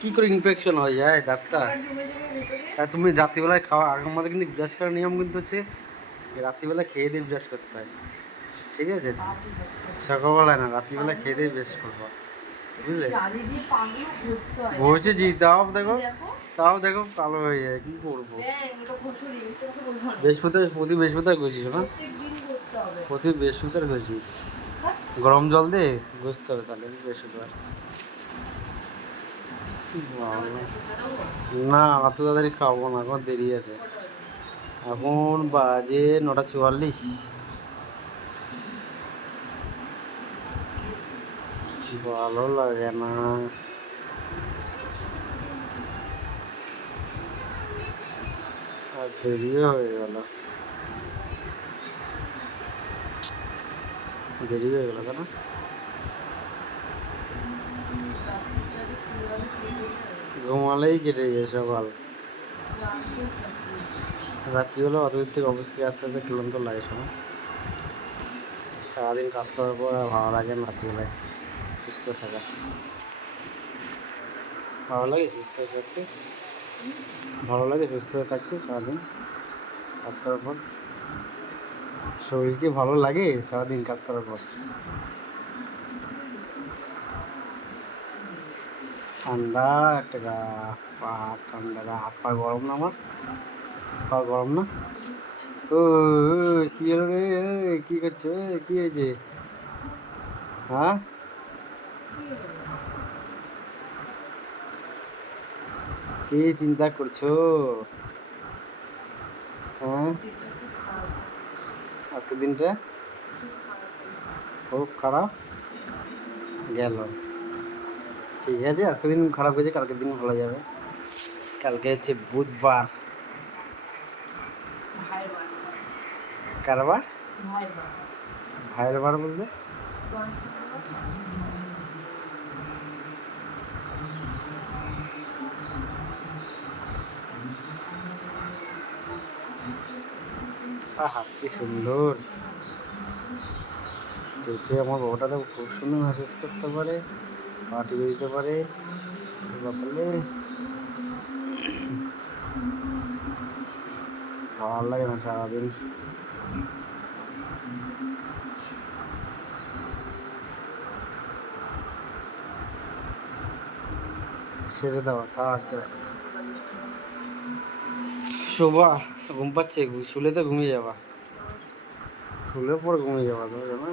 কি করে ইনফেকশন হয়ে যায় ডাক্তার? তা তুমি রাত্রিবেলায় খাওয়া আমাদের কিন্তু ব্রাশ করার নিয়ম কিন্তু হচ্ছে রাত্রিবেলা খেয়ে দিয়ে ব্রাশ করতে হয়, ঠিক আছে? সকালবেলায় না, রাত্রিবেলা খেয়ে দিয়ে ব্রাশ করবো, বুঝলে? ঘষেছি, তাও দেখো কালো হয়ে যায়, কি করবো? প্রতি বৃহস্পতিবার ঘষিস না? প্রতি বৃহস্পতিবার ঘষি, গরম জল দিয়ে ঘষতে হবে তাহলে বৃহস্পতিবার। না, অত তাড়াতাড়ি খাবো না, এখন দেরি আছে। এখন বাজে 9:44। ভালো লাগে না, আর দেরিও হয়ে গেল, দেরি হয়ে গেল তাই না? ঘুমালেই কেটে যায় সকাল, রাত্রিবেলা অত দূর থেকে অফিস থেকে আস্তে আস্তে ক্লান্ত লাগে সময়। সারাদিন কাজ করার পর আর ভালো লাগে না রাত্রিবেলায় সুস্থ থাকা। ভালো লাগে সুস্থ হয়ে থাকতে, ভালো লাগে সুস্থ হয়ে থাকতে সারাদিন কাজ করার পর। শরীরকে ভালো লাগে সারাদিন কাজ করার পর। ঠান্ডা একটা গা, পা ঠান্ডা, গা হাত পা গরম না আমার, পা গরম না। ও কি হলো রে, কি করছো, কি হয়েছে? হ্যাঁ, কি চিন্তা করছো? হ্যাঁ, আজকের দিনটা খুব খারাপ গেল, ঠিক আছে? আজকের দিন খারাপ হয়েছে, কালকের দিন ভালো যাবে। কালকে হচ্ছে বুধবার। কারবার? ভাইয়ের বার বলতে? আহা কি সুন্দর, দেখে আমার বাবাটা তো খুব সুন্দর মেসেজ করতে পারে, পার্টি দিতে পারে, বাপালে ভালো লাগে না সারাদিন। ছেড়ে দেওয়া থাক, শোভা ঘুম পাচ্ছে, শুলে তো ঘুমিয়ে যাবা, শুলে পরে ঘুমিয়ে যাবা, তুমি জানো।